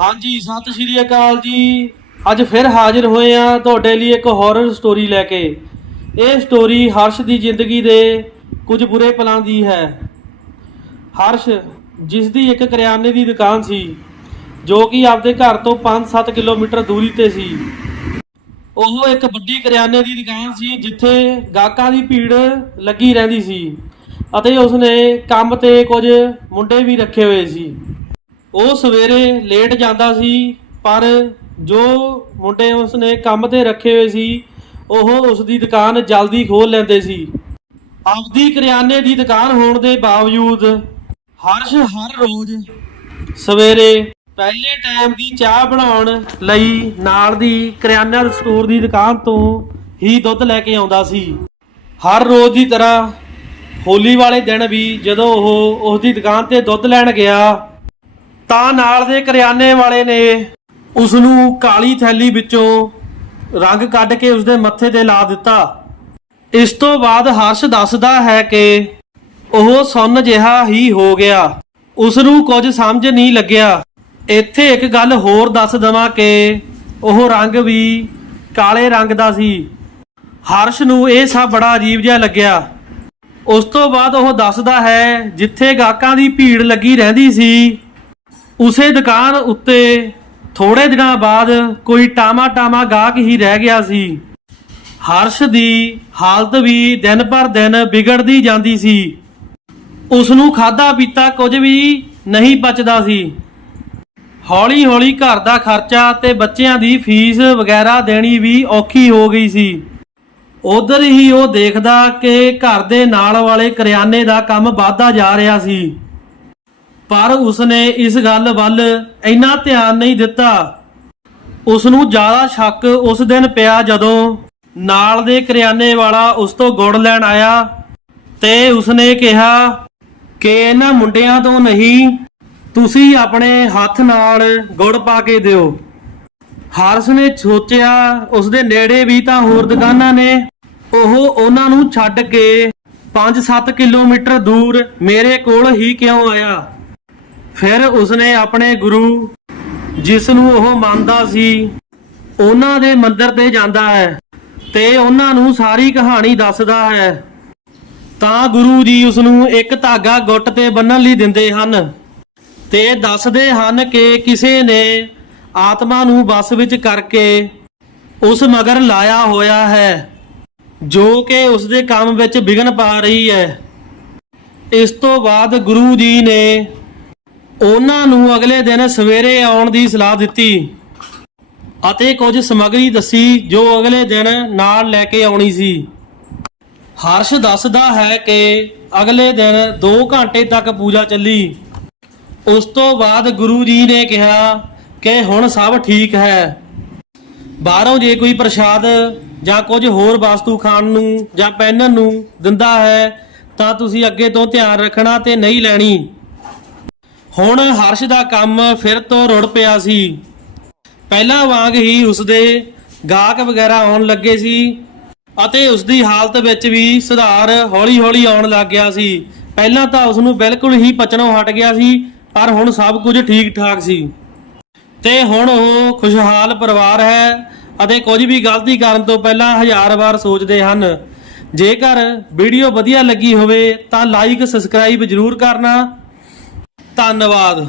ਹਾਂਜੀ, ਸਤਿ ਸ਼੍ਰੀ ਅਕਾਲ ਜੀ। ਅੱਜ ਫਿਰ ਹਾਜ਼ਰ ਹੋਏ ਆ ਤੁਹਾਡੇ ਲਈ ਇੱਕ ਹਾਰਰ ਸਟੋਰੀ ਲੈ ਕੇ। ਇਹ ਸਟੋਰੀ ਹਰਸ਼ ਦੀ ਜ਼ਿੰਦਗੀ ਦੇ ਕੁਝ ਬੁਰੇ ਪਲਾਂ ਦੀ ਹੈ। ਹਰਸ਼, ਜਿਸ ਦੀ ਇੱਕ ਕਰਿਆਨੇ ਦੀ ਦੁਕਾਨ ਸੀ, ਜੋ ਕਿ ਆਪਦੇ ਘਰ ਤੋਂ 5-7 ਕਿਲੋਮੀਟਰ ਦੂਰੀ ਤੇ ਸੀ। ਉਹ ਇੱਕ ਵੱਡੀ ਕਰਿਆਨੇ ਦੀ ਦੁਕਾਨ ਸੀ, ਜਿੱਥੇ ਗਾਹਕਾਂ ਦੀ ਭੀੜ ਲੱਗੀ ਰਹਿੰਦੀ ਸੀ ਅਤੇ ਉਸਨੇ ਕੰਮ ਤੇ ਕੁਝ ਮੁੰਡੇ ਵੀ ਰੱਖੇ ਹੋਏ ਸੀ। ਉਹ ਸਵੇਰੇ ਲੇਟ ਜਾਂਦਾ ਸੀ, ਪਰ ਜੋ ਮੁੰਡੇ ਉਸਨੇ ਕੰਮ ਤੇ ਰੱਖੇ ਹੋਏ ਸੀ, ਉਹ ਉਸ ਦੀ ਦੁਕਾਨ ਜਲਦੀ ਖੋਲ ਲੈਂਦੇ ਸੀ। ਆਪਦੀ ਕਰਿਆਨੇ ਦੀ ਦੁਕਾਨ ਹੋਣ ਦੇ ਬਾਵਜੂਦ ਹਰਸ਼ ਹਰ ਰੋਜ਼ ਸਵੇਰੇ ਪਹਿਲੇ ਟਾਈਮ ਦੀ ਚਾਹ ਬਣਾਉਣ ਲਈ ਨਾਲ ਦੀ ਕਰਿਆਨਾ ਸਟੋਰ ਦੀ ਦੁਕਾਨ ਤੋਂ ਹੀ ਦੁੱਧ ਲੈ ਕੇ ਆਉਂਦਾ ਸੀ। ਹਰ ਰੋਜ਼ ਦੀ ਤਰ੍ਹਾਂ ਹੋਲੀ ਵਾਲੇ ਦਿਨ ਵੀ ਜਦੋਂ ਉਹ ਉਸ ਦੀ ਦੁਕਾਨ ਤੇ ਦੁੱਧ ਲੈਣ ਗਿਆ ਤਾਂ ਨਾਲ ਦੇ ਕਰਿਆਨੇ ਵਾਲੇ ਨੇ ਉਸ ਨੂੰ ਕਾਲੀ ਥੈਲੀ ਵਿੱਚੋਂ ਰੰਗ ਕੱਢ ਕੇ ਉਸ ਦੇ ਮੱਥੇ ਤੇ ਲਾ ਦਿੱਤਾ। ਇਸ ਤੋਂ ਬਾਅਦ ਹਰਸ਼ ਦੱਸਦਾ ਹੈ ਕਿ ਉਹ ਸੁੰਨ ਜਿਹਾ ਹੀ ਹੋ ਗਿਆ। ਉਸ ਨੂੰ ਕੁਝ ਸਮਝ ਨਹੀਂ ਲੱਗਿਆ। ਇੱਥੇ ਇੱਕ ਗੱਲ ਹੋਰ ਦੱਸ ਦਵਾਂ ਕਿ ਉਹ ਰੰਗ ਵੀ ਕਾਲੇ ਰੰਗ ਦਾ ਸੀ। ਹਰਸ਼ ਨੂੰ ਇਹ ਸਭ ਬੜਾ ਅਜੀਬ ਜਿਹਾ ਲੱਗਿਆ। ਉਸ ਤੋਂ ਬਾਅਦ ਉਹ ਦੱਸਦਾ ਹੈ ਜਿੱਥੇ ਗਾਹਕਾਂ ਦੀ ਭੀੜ ਲੱਗੀ ਰਹਿੰਦੀ ਸੀ ਉਸੇ ਦੁਕਾਨ ਉੱਤੇ ਥੋੜੇ ਦਿਨਾਂ ਬਾਅਦ ਕੋਈ ਟਾਮਾ ਟਾਮਾ ਗਾਹਕ ਹੀ ਰਹਿ ਗਿਆ ਸੀ। ਹਰਸ਼ ਦੀ ਹਾਲਤ ਵੀ ਦਿਨ ਪਰ ਦਿਨ ਵਿਗੜਦੀ ਜਾਂਦੀ ਸੀ। ਉਸ ਨੂੰ ਖਾਦਾ ਪੀਤਾ ਕੁਝ ਵੀ ਨਹੀਂ ਬਚਦਾ ਸੀ। ਹੌਲੀ ਹੌਲੀ ਘਰ ਦਾ ਖਰਚਾ ਤੇ ਬੱਚਿਆਂ ਦੀ ਫੀਸ ਵਗੈਰਾ ਦੇਣੀ ਵੀ ਔਖੀ ਹੋ ਗਈ ਸੀ। ਉਧਰ ਹੀ ਉਹ ਦੇਖਦਾ ਕਿ ਘਰ ਦੇ ਨਾਲ ਵਾਲੇ ਕਰਿਆਨੇ ਦਾ ਕੰਮ ਵਧਦਾ ਜਾ ਰਿਹਾ ਸੀ। ਪਰ ਉਸਨੇ ਇਸ ਗੱਲ ਵੱਲ ਇੰਨਾ ਧਿਆਨ ਨਹੀਂ ਦਿੱਤਾ। ਉਸ ਨੂੰ ਜ਼ਿਆਦਾ ਸ਼ੱਕ ਉਸ ਦਿਨ ਪਿਆ ਜਦੋਂ ਨਾਲ ਦੇ ਕਰਿਆਨੇ ਵਾਲਾ ਉਸ ਤੋਂ ਗੁੜ ਲੈਣ ਆਇਆ ਤੇ ਉਸਨੇ ਕਿਹਾ, ਕਿ ਇਹਨਾਂ ਮੁੰਡਿਆਂ ਤੋਂ ਨਹੀਂ, ਤੁਸੀਂ ਆਪਣੇ ਹੱਥ ਨਾਲ ਗੁੜ ਪਾ ਕੇ ਦਿਓ। ਹਾਰਸ ਨੇ ਸੋਚਿਆ ਉਸ ਦੇ ਨੇੜੇ ਵੀ ਤਾਂ ਹੋਰ ਦੁਕਾਨਾਂ ਨੇ। ਉਹ ਉਹਨਾਂ ਨੂੰ ਛੱਡ ਕੇ 5-7 ਕਿਲੋਮੀਟਰ ਦੂਰ ਮੇਰੇ ਕੋਲ ਹੀ ਕਿਉਂ ਆਇਆ? ਫਿਰ ਉਸਨੇ ਆਪਣੇ ਗੁਰੂ ਜਿਸ ਨੂੰ ਉਹ ਮੰਨਦਾ ਸੀ, ਉਹਨਾਂ ਦੇ ਮੰਦਿਰ ਤੇ ਜਾਂਦਾ ਹੈ ਤੇ ਉਹਨਾਂ ਨੂੰ ਸਾਰੀ ਕਹਾਣੀ ਦੱਸਦਾ ਹੈ। ਤਾਂ ਗੁਰੂ ਜੀ ਉਸ ਨੂੰ ਇੱਕ ਧਾਗਾ ਗੁੱਟ ਤੇ ਬੰਨਣ ਲਈ ਦਿੰਦੇ ਹਨ ਤੇ ਦੱਸਦੇ ਹਨ ਕਿ ਕਿਸੇ ਨੇ ਆਤਮਾ ਨੂੰ ਬਸ ਵਿੱਚ ਕਰਕੇ ਉਸ ਮਗਰ ਲਾਇਆ ਹੋਇਆ ਹੈ, ਜੋ ਕਿ ਉਸ ਦੇ ਕੰਮ ਵਿੱਚ ਵਿਘਨ ਪਾ ਰਹੀ ਹੈ। ਇਸ ਤੋਂ ਬਾਅਦ ਗੁਰੂ ਜੀ ਨੇ ਉਹਨਾਂ ਨੂੰ ਅਗਲੇ ਦਿਨ ਸਵੇਰੇ ਆਉਣ ਦੀ ਸਲਾਹ ਦਿੱਤੀ ਅਤੇ ਕੁਝ ਸਮੱਗਰੀ ਦੱਸੀ ਜੋ ਅਗਲੇ ਦਿਨ ਨਾਲ ਲੈ ਕੇ ਆਉਣੀ ਸੀ। ਹਰਸ਼ ਦੱਸਦਾ ਹੈ ਕਿ ਅਗਲੇ ਦਿਨ 2 ਘੰਟੇ ਤੱਕ ਪੂਜਾ ਚੱਲੀ। ਉਸ ਤੋਂ ਬਾਅਦ ਗੁਰੂ ਜੀ ਨੇ ਕਿਹਾ ਕਿ ਹੁਣ ਸਭ ਠੀਕ ਹੈ। ਬਾਹਰੋਂ ਜੇ ਕੋਈ ਪ੍ਰਸ਼ਾਦ ਜਾਂ ਕੁਝ ਹੋਰ ਵਸਤੂ ਖਾਣ ਨੂੰ ਜਾਂ ਪਹਿਨਣ ਨੂੰ ਦਿੰਦਾ ਹੈ ਤਾਂ ਤੁਸੀਂ ਅੱਗੇ ਤੋਂ ਧਿਆਨ ਰੱਖਣਾ ਤੇ ਨਹੀਂ ਲੈਣੀ। ਹੁਣ ਹਰਸ਼ ਦਾ ਕੰਮ ਫਿਰ ਤੋਂ ਰੁੜ ਪਿਆ ਸੀ। ਪਹਿਲਾਂ ਵਾਂਗ ਹੀ ਉਸਦੇ ਗਾਹਕ ਵਗੈਰਾ ਆਉਣ ਲੱਗੇ ਸੀ ਅਤੇ ਉਸਦੀ ਹਾਲਤ ਵਿੱਚ ਵੀ ਸੁਧਾਰ ਹੌਲੀ-ਹੌਲੀ ਆਉਣ ਲੱਗ ਗਿਆ ਸੀ। ਪਹਿਲਾਂ ਤਾਂ ਉਸ ਨੂੰ ਬਿਲਕੁਲ ਹੀ ਪਚਣੋਂ ਹਟ ਗਿਆ ਸੀ, ਪਰ ਹੁਣ ਸਭ ਕੁਝ ਠੀਕ-ਠਾਕ ਸੀ। ਤੇ ਹੁਣ ਉਹ ਖੁਸ਼ਹਾਲ ਪਰਿਵਾਰ ਹੈ ਅਤੇ ਕੁਝ ਵੀ ਗਲਤੀ ਕਰਨ ਤੋਂ ਪਹਿਲਾਂ ਹਜ਼ਾਰ ਵਾਰ ਸੋਚਦੇ ਹਨ। ਜੇਕਰ ਵੀਡੀਓ ਵਧੀਆ ਲੱਗੀ ਹੋਵੇ ਤਾਂ ਲਾਈਕ ਸਬਸਕ੍ਰਾਈਬ ਜ਼ਰੂਰ ਕਰਨਾ ਧੰਨਵਾਦ।